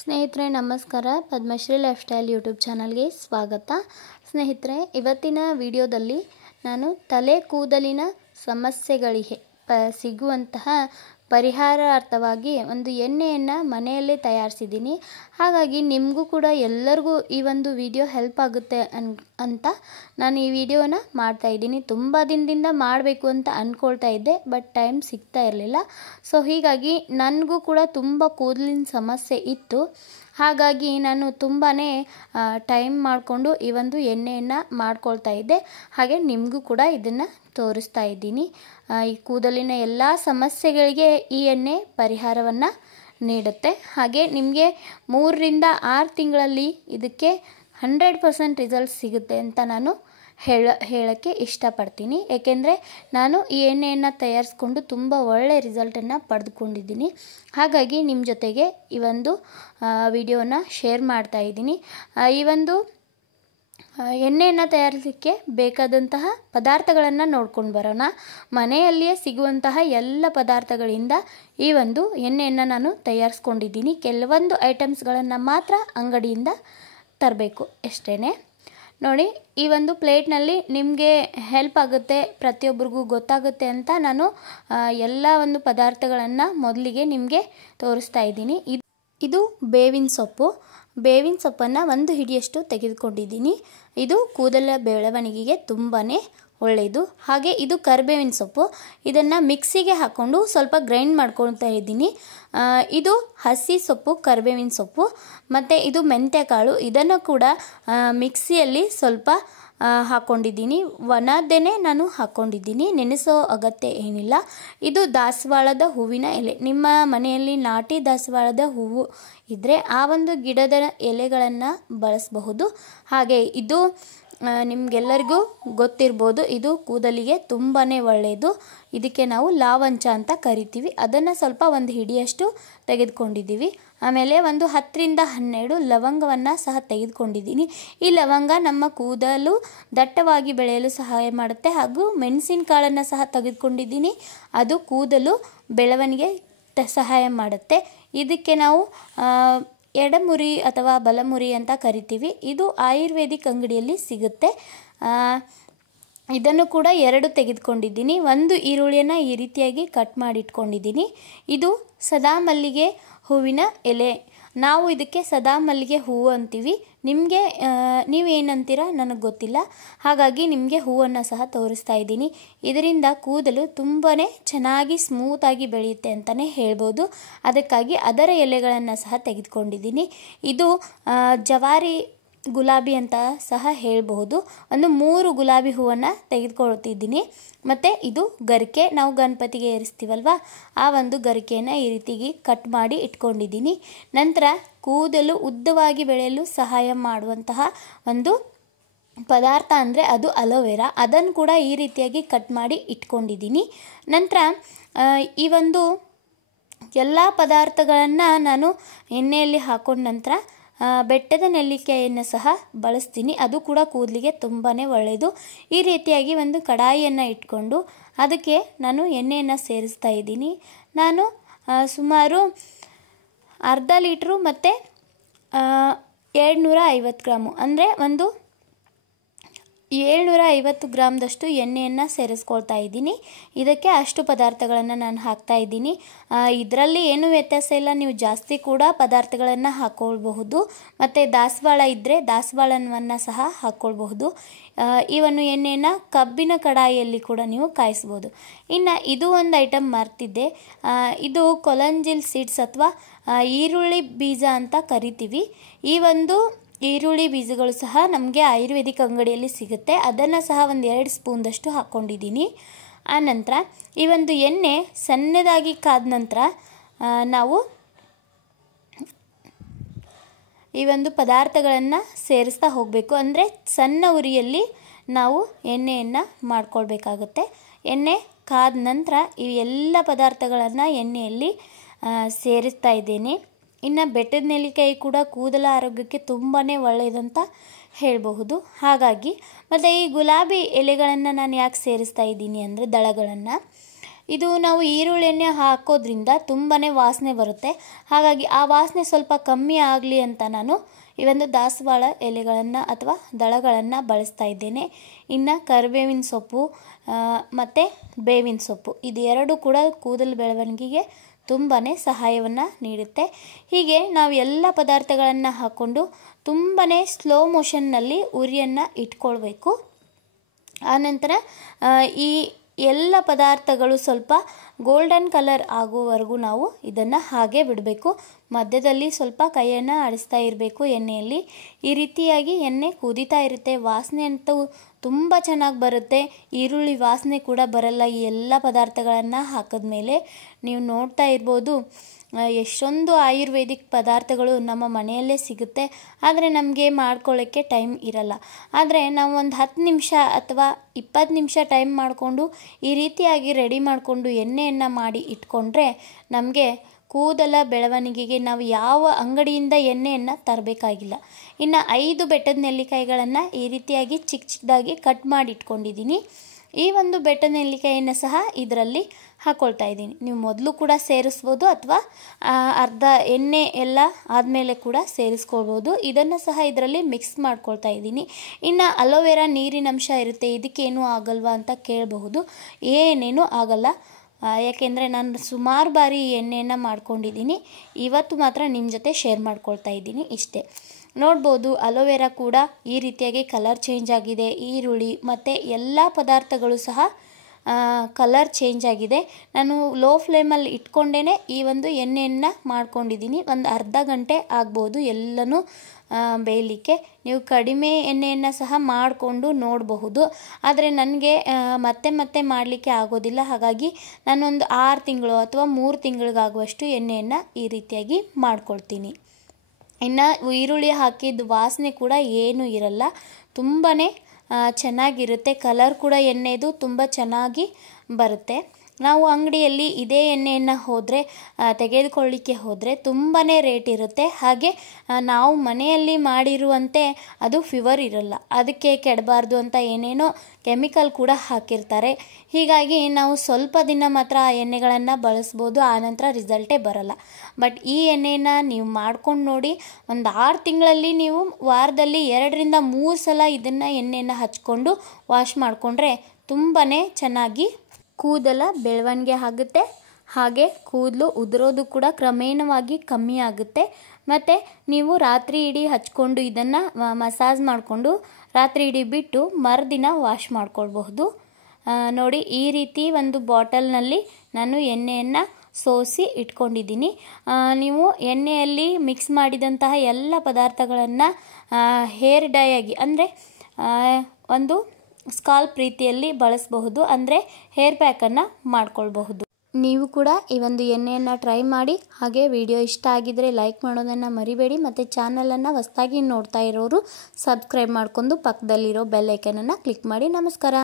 ಸ್ನೇಹಿತರೆ ನಮಸ್ಕಾರ. Padmashri life style YouTube ಚಾನಲ್ಗೆ ಸ್ವಾಗತ. ಸ್ನೇಹಿತರೆ, ಇವತ್ತಿನ ವಿಡಿಯೋದಲ್ಲಿ ನಾನು ತಲೆ ಕೂದಲಿನ ಸಮಸ್ಯೆಗಳಿಗೆ ಸಿಗುವಂತಹ ಪರಿಹಾರಾರ್ಥವಾಗಿ ಒಂದು ಎಣ್ಣೆಯನ್ನು ಮನೆಯಲ್ಲೇ ತಯಾರಿಸಿದ್ದೀನಿ. ಹಾಗಾಗಿ ನಿಮಗೂ ಕೂಡ ಎಲ್ಲರಿಗೂ ಈ ಒಂದು ವಿಡಿಯೋ ಹೆಲ್ಪ್ ಆಗುತ್ತೆ ಅಂತ ನಾನು ಈ ವಿಡಿಯೋನ ಮಾಡ್ತಾಯಿದ್ದೀನಿ. ತುಂಬ ದಿನದಿಂದ ಮಾಡಬೇಕು ಅಂತ ಅಂದ್ಕೊಳ್ತಾ ಇದ್ದೆ, ಬಟ್ ಟೈಮ್ ಸಿಗ್ತಾ ಇರಲಿಲ್ಲ. ಸೊ ಹೀಗಾಗಿ ನನಗೂ ಕೂಡ ತುಂಬ ಕೂದಲಿನ ಸಮಸ್ಯೆ ಇತ್ತು. ಹಾಗಾಗಿ ನಾನು ತುಂಬಾ ಟೈಮ್ ಮಾಡಿಕೊಂಡು ಈ ಒಂದು ಎಣ್ಣೆಯನ್ನು ಮಾಡ್ಕೊಳ್ತಾ ಇದ್ದೆ. ಹಾಗೆ ನಿಮಗೂ ಕೂಡ ಇದನ್ನು ತೋರಿಸ್ತಾ ಇದ್ದೀನಿ. ಈ ಕೂದಲಿನ ಎಲ್ಲ ಸಮಸ್ಯೆಗಳಿಗೆ ಈ ಎಣ್ಣೆ ಪರಿಹಾರವನ್ನು ನೀಡುತ್ತೆ. ಹಾಗೆ ನಿಮಗೆ 3 ರಿಂದ 6 ತಿಂಗಳಲ್ಲಿ ಇದಕ್ಕೆ 100% ರಿಸಲ್ಟ್ ಸಿಗುತ್ತೆ ಅಂತ ನಾನು ಹೇಳೋಕ್ಕೆ ಇಷ್ಟಪಡ್ತೀನಿ. ಏಕೆಂದರೆ ನಾನು ಈ ಎಣ್ಣೆಯನ್ನು ತಯಾರಿಸ್ಕೊಂಡು ತುಂಬ ಒಳ್ಳೆಯ ರಿಸಲ್ಟನ್ನು ಪಡೆದುಕೊಂಡಿದ್ದೀನಿ. ಹಾಗಾಗಿ ನಿಮ್ಮ ಜೊತೆಗೆ ಈ ಒಂದು ವಿಡಿಯೋನ ಶೇರ್ ಮಾಡ್ತಾ ಇದ್ದೀನಿ. ಈ ಒಂದು ಎಣ್ಣೆಯನ್ನು ತಯಾರಿಸಲಿಕ್ಕೆ ಬೇಕಾದಂತಹ ಪದಾರ್ಥಗಳನ್ನು ನೋಡ್ಕೊಂಡು ಬರೋಣ. ಮನೆಯಲ್ಲಿಯೇ ಸಿಗುವಂತಹ ಎಲ್ಲ ಪದಾರ್ಥಗಳಿಂದ ಈ ಒಂದು ಎಣ್ಣೆಯನ್ನು ನಾನು ತಯಾರಿಸ್ಕೊಂಡಿದ್ದೀನಿ. ಕೆಲವೊಂದು ಐಟಮ್ಸ್ಗಳನ್ನು ಮಾತ್ರ ಅಂಗಡಿಯಿಂದ ತರಬೇಕು ಅಷ್ಟೇ. ನೋಡಿ, ಈ ಒಂದು ಪ್ಲೇಟ್ನಲ್ಲಿ ನಿಮಗೆ ಹೆಲ್ಪ್ ಆಗುತ್ತೆ, ಪ್ರತಿಯೊಬ್ಬರಿಗೂ ಗೊತ್ತಾಗುತ್ತೆ ಅಂತ ನಾನು ಎಲ್ಲ ಒಂದು ಪದಾರ್ಥಗಳನ್ನು ಮೊದಲಿಗೆ ನಿಮಗೆ ತೋರಿಸ್ತಾ ಇದ್ದೀನಿ. ಇದು ಬೇವಿನ ಸೊಪ್ಪು. ಬೇವಿನ ಸೊಪ್ಪನ್ನು 1 ಹಿಡಿಯಷ್ಟು ತೆಗೆದುಕೊಂಡಿದ್ದೀನಿ. ಇದು ಕೂದಲ ಬೆಳವಣಿಗೆಗೆ ತುಂಬಾ ಒಳ್ಳೆಯದು. ಹಾಗೆ ಇದು ಕರಿಬೇವಿನ ಸೊಪ್ಪು. ಇದನ್ನು ಮಿಕ್ಸಿಗೆ ಹಾಕ್ಕೊಂಡು ಸ್ವಲ್ಪ ಗ್ರೈಂಡ್ ಮಾಡ್ಕೊಳ್ತಾ ಇದ್ದೀನಿ. ಇದು ಹಸಿ ಸೊಪ್ಪು, ಕರಿಬೇವಿನ ಸೊಪ್ಪು. ಮತ್ತು ಇದು ಮೆಂತ್ಯಕಾಳು. ಇದನ್ನು ಕೂಡ ಮಿಕ್ಸಿಯಲ್ಲಿ ಸ್ವಲ್ಪ ಹಾಕ್ಕೊಂಡಿದ್ದೀನಿ. ಒಣದೇನೆ ನಾನು ಹಾಕ್ಕೊಂಡಿದ್ದೀನಿ, ನೆನೆಸೋ ಅಗತ್ಯ ಏನಿಲ್ಲ. ಇದು ದಾಸವಾಳದ ಹೂವಿನ ಎಲೆ. ನಿಮ್ಮ ಮನೆಯಲ್ಲಿ ನಾಟಿ ದಾಸವಾಳದ ಹೂವು ಇದ್ದರೆ ಆ ಒಂದು ಗಿಡದ ಎಲೆಗಳನ್ನು ಬಳಸಬಹುದು. ಹಾಗೆ ಇದು ನಿಮಗೆಲ್ಲರಿಗೂ ಗೊತ್ತಿರ್ಬೋದು, ಇದು ಕೂದಲಿಗೆ ತುಂಬಾ ಒಳ್ಳೆಯದು. ಇದಕ್ಕೆ ನಾವು ಲಾವಂಚ ಅಂತ ಕರಿತೀವಿ. ಅದನ್ನು ಸ್ವಲ್ಪ 1 ಹಿಡಿಯಷ್ಟು ತೆಗೆದುಕೊಂಡಿದ್ದೀವಿ. ಆಮೇಲೆ ಒಂದು 10 ರಿಂದ 12 ಲವಂಗವನ್ನು ಸಹ ತೆಗೆದುಕೊಂಡಿದ್ದೀನಿ. ಈ ಲವಂಗ ನಮ್ಮ ಕೂದಲು ದಟ್ಟವಾಗಿ ಬೆಳೆಯಲು ಸಹಾಯ ಮಾಡುತ್ತೆ. ಹಾಗೂ ಮೆಣಸಿನಕಾಳನ್ನು ಸಹ ತೆಗೆದುಕೊಂಡಿದ್ದೀನಿ. ಅದು ಕೂದಲು ಬೆಳವಣಿಗೆ ಸಹಾಯ ಮಾಡುತ್ತೆ. ಇದಕ್ಕೆ ನಾವು ಎಡಮುರಿ ಅಥವಾ ಬಲಮುರಿ ಅಂತ ಕರಿತೀವಿ. ಇದು ಆಯುರ್ವೇದಿಕ್ ಅಂಗಡಿಯಲ್ಲಿ ಸಿಗುತ್ತೆ. ಇದನ್ನು ಕೂಡ 2 ತೆಗೆದುಕೊಂಡಿದ್ದೀನಿ. 1 ಈರುಳ್ಳಿಯನ್ನು ಈ ರೀತಿಯಾಗಿ ಕಟ್ ಮಾಡಿ ಇಟ್ಕೊಂಡಿದ್ದೀನಿ. ಇದು ಸದಾ ಮಲ್ಲಿಗೆ ಹೂವಿನ ಎಲೆ. ನಾವು ಇದಕ್ಕೆ ಸದಾ ಮಲ್ಲಿಗೆ ಹೂವು ಅಂತೀವಿ. ನಿಮಗೆ ನೀವೇನಂತೀರ ನನಗೆ ಗೊತ್ತಿಲ್ಲ. ಹಾಗಾಗಿ ನಿಮಗೆ ಹೂವನ್ನು ಸಹ ತೋರಿಸ್ತಾ ಇದ್ದೀನಿ. ಇದರಿಂದ ಕೂದಲು ತುಂಬಾ ಚೆನ್ನಾಗಿ ಸ್ಮೂತಾಗಿ ಬೆಳೆಯುತ್ತೆ ಅಂತಲೇ ಹೇಳ್ಬೋದು. ಅದಕ್ಕಾಗಿ ಅದರ ಎಲೆಗಳನ್ನು ಸಹ ತೆಗೆದುಕೊಂಡಿದ್ದೀನಿ. ಇದು ಜವಾರಿ ಗುಲಾಬಿ ಅಂತ ಸಹ ಹೇಳಬಹುದು. 3 ಗುಲಾಬಿ ಹೂವನ್ನು ತೆಗೆದುಕೊಳ್ತಿದ್ದೀನಿ. ಮತ್ತು ಇದು ಗರಿಕೆ. ನಾವು ಗಣಪತಿಗೆ ಏರಿಸ್ತೀವಲ್ವ, ಆ ಒಂದು ಗರಿಕೆಯನ್ನು ಈ ರೀತಿಗೆ ಕಟ್ ಮಾಡಿ ಇಟ್ಕೊಂಡಿದ್ದೀನಿ. ನಂತರ ಕೂದಲು ಉದ್ದವಾಗಿ ಬೆಳೆಯಲು ಸಹಾಯ ಮಾಡುವಂತಹ ಒಂದು ಪದಾರ್ಥ ಅಂದರೆ ಅದು ಅಲೋವೆರಾ. ಅದನ್ನು ಕೂಡ ಈ ರೀತಿಯಾಗಿ ಕಟ್ ಮಾಡಿ ಇಟ್ಕೊಂಡಿದ್ದೀನಿ. ನಂತರ ಈ ಒಂದು ಎಲ್ಲ ಪದಾರ್ಥಗಳನ್ನು ನಾನು ಎಣ್ಣೆಯಲ್ಲಿ ಹಾಕೊಂಡ ನಂತರ ಬೆಟ್ಟದ ನೆಲ್ಲಿಕಾಯಿಯನ್ನು ಸಹ ಬಳಸ್ತೀನಿ. ಅದು ಕೂಡ ಕೂದಲಿಗೆ ತುಂಬಾ ಒಳ್ಳೆಯದು. ಈ ರೀತಿಯಾಗಿ ಒಂದು ಕಡಾಯಿಯನ್ನು ಇಟ್ಕೊಂಡು ಅದಕ್ಕೆ ನಾನು ಎಣ್ಣೆಯನ್ನು ಸೇರಿಸ್ತಾ ಇದ್ದೀನಿ. ನಾನು ಸುಮಾರು ಅರ್ಧ ಲೀಟ್ರು ಮತ್ತು 750 ಗ್ರಾಮು ಅಂದರೆ ಒಂದು 750 ಗ್ರಾಮ್ದಷ್ಟು ಎಣ್ಣೆಯನ್ನು ಸೇರಿಸ್ಕೊಳ್ತಾ ಇದ್ದೀನಿ. ಇದಕ್ಕೆ ಅಷ್ಟು ಪದಾರ್ಥಗಳನ್ನು ನಾನು ಹಾಕ್ತಾ ಇದ್ದೀನಿ. ಇದರಲ್ಲಿ ಏನೂ ವ್ಯತ್ಯಾಸ ಇಲ್ಲ. ನೀವು ಜಾಸ್ತಿ ಕೂಡ ಪದಾರ್ಥಗಳನ್ನು ಹಾಕ್ಕೊಳ್ಬಹುದು. ಮತ್ತು ದಾಸವಾಳ ಇದ್ದರೆ ದಾಸವಾಳವನ್ನು ಸಹ ಹಾಕ್ಕೊಳ್ಬಹುದು. ಈ ಒಂದು ಎಣ್ಣೆಯನ್ನು ಕಬ್ಬಿನ ಕಡಾಯಿಯಲ್ಲಿ ಕೂಡ ನೀವು ಕಾಯಿಸ್ಬೋದು. ಇನ್ನು ಇದು ಒಂದು ಐಟಮ್ ಮರ್ತಿದ್ದೆ. ಇದು ಕೊಲಂಜಿಲ್ ಸೀಡ್ಸ್ ಅಥವಾ ಈರುಳ್ಳಿ ಬೀಜ ಅಂತ ಕರಿತೀವಿ. ಈ ಒಂದು ಈರುಳ್ಳಿ ಬೀಜಗಳು ಸಹ ನಮಗೆ ಆಯುರ್ವೇದಿಕ್ ಅಂಗಡಿಯಲ್ಲಿ ಸಿಗುತ್ತೆ. ಅದನ್ನು ಸಹ ಒಂದು 2 ಸ್ಪೂನ್ದಷ್ಟು ಹಾಕ್ಕೊಂಡಿದ್ದೀನಿ. ಆನಂತರ ಈ ಒಂದು ಎಣ್ಣೆ ಸಣ್ಣದಾಗಿ ಕಾದ ನಂತರ ನಾವು ಈ ಒಂದು ಪದಾರ್ಥಗಳನ್ನು ಸೇರಿಸ್ತಾ ಹೋಗಬೇಕು. ಅಂದರೆ ಸಣ್ಣ ಉರಿಯಲ್ಲಿ ನಾವು ಎಣ್ಣೆಯನ್ನು ಮಾಡ್ಕೊಳ್ಬೇಕಾಗುತ್ತೆ. ಎಣ್ಣೆ ಕಾದ ನಂತರ ಈ ಎಲ್ಲ ಪದಾರ್ಥಗಳನ್ನು ಎಣ್ಣೆಯಲ್ಲಿ ಸೇರಿಸ್ತಾ ಇದ್ದೇನೆ. ಇನ್ನು ಬೆಟ್ಟದ ನೆಲ್ಲಿಕಾಯಿ ಕೂಡ ಕೂದಲ ಆರೋಗ್ಯಕ್ಕೆ ತುಂಬಾ ಒಳ್ಳೆಯದಂತ ಹೇಳಬಹುದು. ಹಾಗಾಗಿ ಮತ್ತು ಈ ಗುಲಾಬಿ ಎಲೆಗಳನ್ನು ನಾನು ಯಾಕೆ ಸೇರಿಸ್ತಾ ಇದ್ದೀನಿ ಅಂದರೆ ದಳಗಳನ್ನು ಇದು ನಾವು ಈರುಳ್ಳಿ ಹಾಕೋದ್ರಿಂದ ತುಂಬಾ ವಾಸನೆ ಬರುತ್ತೆ. ಹಾಗಾಗಿ ಆ ವಾಸನೆ ಸ್ವಲ್ಪ ಕಮ್ಮಿ ಆಗಲಿ ಅಂತ ನಾನು ಈ ಒಂದು ದಾಸವಾಳ ಎಲೆಗಳನ್ನು ಅಥವಾ ದಳಗಳನ್ನು ಬಳಸ್ತಾ ಇದ್ದೇನೆ. ಇನ್ನು ಕರಿಬೇವಿನ ಸೊಪ್ಪು ಮತ್ತು ಬೇವಿನ ಸೊಪ್ಪು ಇದು ಎರಡು ಕೂಡ ಕೂದಲು ಬೆಳವಣಿಗೆಗೆ ತುಂಬಾ ಸಹಾಯವನ್ನು ನೀಡುತ್ತೆ. ಹೀಗೆ ನಾವು ಎಲ್ಲ ಪದಾರ್ಥಗಳನ್ನು ಹಾಕ್ಕೊಂಡು ತುಂಬಾ ಸ್ಲೋ ಮೋಷನ್ನಲ್ಲಿ ಉರಿಯನ್ನು ಇಟ್ಕೊಳ್ಬೇಕು. ಆನಂತರ ಈ ಎಲ್ಲ ಪದಾರ್ಥಗಳು ಸ್ವಲ್ಪ ಗೋಲ್ಡನ್ ಕಲರ್ ಆಗುವವರೆಗೂ ನಾವು ಇದನ್ನು ಹಾಗೆ ಬಿಡಬೇಕು. ಮಧ್ಯದಲ್ಲಿ ಸ್ವಲ್ಪ ಕೈಯನ್ನು ಆಡಿಸ್ತಾ ಇರಬೇಕು ಎಣ್ಣೆಯಲ್ಲಿ. ಈ ರೀತಿಯಾಗಿ ಎಣ್ಣೆ ಕುದೀತಾ ಇರುತ್ತೆ. ವಾಸನೆ ಅಂತೂ ತುಂಬ ಚೆನ್ನಾಗಿ ಬರುತ್ತೆ. ಈರುಳ್ಳಿ ವಾಸನೆ ಕೂಡ ಬರಲ್ಲ ಈ ಎಲ್ಲ ಪದಾರ್ಥಗಳನ್ನು ಹಾಕಿದ್ಮೇಲೆ. ನೀವು ನೋಡ್ತಾ ಇರ್ಬೋದು ಎಷ್ಟೊಂದು ಆಯುರ್ವೇದಿಕ್ ಪದಾರ್ಥಗಳು ನಮ್ಮ ಮನೆಯಲ್ಲೇ ಸಿಗುತ್ತೆ. ಆದರೆ ನಮಗೆ ಮಾಡ್ಕೊಳ್ಳೋಕ್ಕೆ ಟೈಮ್ ಇರಲ್ಲ. ಆದರೆ ನಾವು ಒಂದು 10 ನಿಮಿಷ ಅಥವಾ 20 ನಿಮಿಷ ಟೈಮ್ ಮಾಡಿಕೊಂಡು ಈ ರೀತಿಯಾಗಿ ರೆಡಿ ಮಾಡಿಕೊಂಡು ಎಣ್ಣೆಯನ್ನು ಮಾಡಿ ಇಟ್ಕೊಂಡ್ರೆ ನಮಗೆ ಕೂದಲ ಬೆಳವಣಿಗೆಗೆ ನಾವು ಯಾವ ಅಂಗಡಿಯಿಂದ ಎಣ್ಣೆಯನ್ನು ತರಬೇಕಾಗಿಲ್ಲ. ಇನ್ನು 5 ಬೆಟ್ಟದ ನೆಲ್ಲಿಕಾಯಿಗಳನ್ನು ಈ ರೀತಿಯಾಗಿ ಚಿಕ್ಕ ಚಿಕ್ಕದಾಗಿ ಕಟ್ ಮಾಡಿ ಇಟ್ಕೊಂಡಿದ್ದೀನಿ. ಈ ಒಂದು ಬೆಟ್ಟದ ನೆಲ್ಲಿಕಾಯಿಯನ್ನು ಸಹ ಇದರಲ್ಲಿ ಹಾಕ್ಕೊಳ್ತಾ ಇದ್ದೀನಿ. ನೀವು ಮೊದಲು ಕೂಡ ಸೇರಿಸ್ಬೋದು ಅಥವಾ ಅರ್ಧ ಎಣ್ಣೆ ಎಲ್ಲ ಆದಮೇಲೆ ಕೂಡ ಸೇರಿಸ್ಕೊಳ್ಬೋದು. ಇದನ್ನು ಸಹ ಇದರಲ್ಲಿ ಮಿಕ್ಸ್ ಮಾಡ್ಕೊಳ್ತಾ ಇದ್ದೀನಿ. ಇನ್ನು ಅಲೋವೆರಾ ನೀರಿನಂಶ ಇರುತ್ತೆ, ಇದಕ್ಕೇನೂ ಆಗಲ್ವಾ ಅಂತ ಕೇಳಬಹುದು. ಏನೇನೂ ಆಗಲ್ಲ. ಯಾಕೆಂದರೆ ನಾನು ಸುಮಾರು ಬಾರಿ ಈ ಎಣ್ಣೆಯನ್ನು ಮಾಡ್ಕೊಂಡಿದ್ದೀನಿ. ಇವತ್ತು ಮಾತ್ರ ನಿಮ್ಮ ಜೊತೆ ಶೇರ್ ಮಾಡ್ಕೊಳ್ತಾ ಇದ್ದೀನಿ ಇಷ್ಟೇ. ನೋಡ್ಬೋದು ಅಲೋವೆರಾ ಕೂಡ ಈ ರೀತಿಯಾಗಿ ಕಲರ್ ಚೇಂಜ್ ಆಗಿದೆ. ಈರುಳ್ಳಿ ಮತ್ತು ಎಲ್ಲ ಪದಾರ್ಥಗಳು ಸಹ ಕಲರ್ ಚೇಂಜ್ ಆಗಿದೆ. ನಾನು ಲೋ ಫ್ಲೇಮಲ್ಲಿ ಇಟ್ಕೊಂಡೇ ಈ ಒಂದು ಎಣ್ಣೆಯನ್ನು ಮಾಡ್ಕೊಂಡಿದ್ದೀನಿ. ಒಂದು ಅರ್ಧ ಗಂಟೆ ಆಗ್ಬೋದು ಎಲ್ಲನೂ ಬೇಯಲಿಕ್ಕೆ. ನೀವು ಕಡಿಮೆ ಎಣ್ಣೆಯನ್ನು ಸಹ ಮಾಡಿಕೊಂಡು ನೋಡಬಹುದು. ಆದರೆ ನನಗೆ ಮತ್ತೆ ಮಾಡಲಿಕ್ಕೆ ಆಗೋದಿಲ್ಲ. ಹಾಗಾಗಿ ನಾನೊಂದು 6 ತಿಂಗಳು ಅಥವಾ 3 ತಿಂಗಳಿಗಾಗುವಷ್ಟು ಎಣ್ಣೆಯನ್ನು ಈ ರೀತಿಯಾಗಿ ಮಾಡ್ಕೊಳ್ತೀನಿ. ಇನ್ನು ಈರುಳ್ಳಿ ಹಾಕಿದ ವಾಸನೆ ಕೂಡ ಏನೂ ಇರಲ್ಲ. ತುಂಬಾ ಚೆನ್ನಾಗಿರುತ್ತೆ. ಕಲರ್ ಕೂಡ ಎಣ್ಣೆದು ತುಂಬ ಚೆನ್ನಾಗಿ ಬರುತ್ತೆ. ನಾವು ಅಂಗಡಿಯಲ್ಲಿ ಇದೇ ಎಣ್ಣೆಯನ್ನು ತೆಗೆದುಕೊಳ್ಳಿಕ್ಕೆ ಹೋದರೆ ತುಂಬಾ ರೇಟ್ ಇರುತ್ತೆ. ಹಾಗೆ ನಾವು ಮನೆಯಲ್ಲಿ ಮಾಡಿರುವಂತೆ ಅದು ಪ್ಯೂರ್ ಇರಲ್ಲ. ಅದಕ್ಕೆ ಕೆಡಬಾರ್ದು ಅಂತ ಏನೇನೋ ಕೆಮಿಕಲ್ ಕೂಡ ಹಾಕಿರ್ತಾರೆ. ಹೀಗಾಗಿ ನಾವು ಸ್ವಲ್ಪ ದಿನ ಮಾತ್ರ ಆ ಎಣ್ಣೆಗಳನ್ನು ಬಳಸ್ಬೋದು, ಆನಂತರ ರಿಸಲ್ಟೇ ಬರಲ್ಲ. ಬಟ್ ಈ ಎಣ್ಣೆಯನ್ನು ನೀವು ಮಾಡ್ಕೊಂಡು ನೋಡಿ. ಒಂದು 6 ತಿಂಗಳಲ್ಲಿ ನೀವು ವಾರದಲ್ಲಿ 2ರಿಂದ 3 ಸಲ ಇದನ್ನು ಎಣ್ಣೆಯನ್ನು ಹಚ್ಕೊಂಡು ವಾಶ್ ಮಾಡಿಕೊಂಡ್ರೆ ತುಂಬಾ ಚೆನ್ನಾಗಿ ಕೂದಲ ಬೆಳವಣಿಗೆ ಆಗುತ್ತೆ. ಹಾಗೆ ಕೂದಲು ಉದುರೋದು ಕೂಡ ಕ್ರಮೇಣವಾಗಿ ಕಮ್ಮಿ ಆಗುತ್ತೆ. ಮತ್ತು ನೀವು ರಾತ್ರಿ ಇಡೀ ಹಚ್ಕೊಂಡು ಇದನ್ನು ಮಸಾಜ್ ಮಾಡಿಕೊಂಡು ರಾತ್ರಿ ಇಡೀ ಬಿಟ್ಟು ಮರುದಿನ ವಾಶ್ ಮಾಡ್ಕೊಳ್ಬಹುದು. ನೋಡಿ ಈ ರೀತಿ ಒಂದು ಬಾಟಲ್ನಲ್ಲಿ ನಾನು ಎಣ್ಣೆಯನ್ನು ಸೋಸಿ ಇಟ್ಕೊಂಡಿದ್ದೀನಿ. ನೀವು ಎಣ್ಣೆಯಲ್ಲಿ ಮಿಕ್ಸ್ ಮಾಡಿದಂತಹ ಎಲ್ಲ ಪದಾರ್ಥಗಳನ್ನು ಹೇರ್ ಡೈ ಆಗಿ ಅಂದರೆ ಒಂದು ಸ್ಕಾಲ್ಪ್ ರೀತಿಯಲ್ಲಿ ಬಳಸಬಹುದು. ಅಂದರೆ ಹೇರ್ ಪ್ಯಾಕನ್ನು ಮಾಡ್ಕೊಳ್ಬಹುದು. ನೀವು ಕೂಡ ಈ ಒಂದು ಎಣ್ಣೆಯನ್ನು ಟ್ರೈ ಮಾಡಿ. ಹಾಗೆ ವಿಡಿಯೋ ಇಷ್ಟ ಆಗಿದರೆ ಲೈಕ್ ಮಾಡೋದನ್ನು ಮರಿಬೇಡಿ. ಮತ್ತು ಚಾನಲನ್ನು ಹೊಸದಾಗಿ ನೋಡ್ತಾ ಇರೋರು ಸಬ್ಸ್ಕ್ರೈಬ್ ಮಾಡ್ಕೊಂಡು ಪಕ್ಕದಲ್ಲಿರೋ ಬೆಲ್ ಐಕನನ್ನು ಕ್ಲಿಕ್ ಮಾಡಿ. ನಮಸ್ಕಾರ.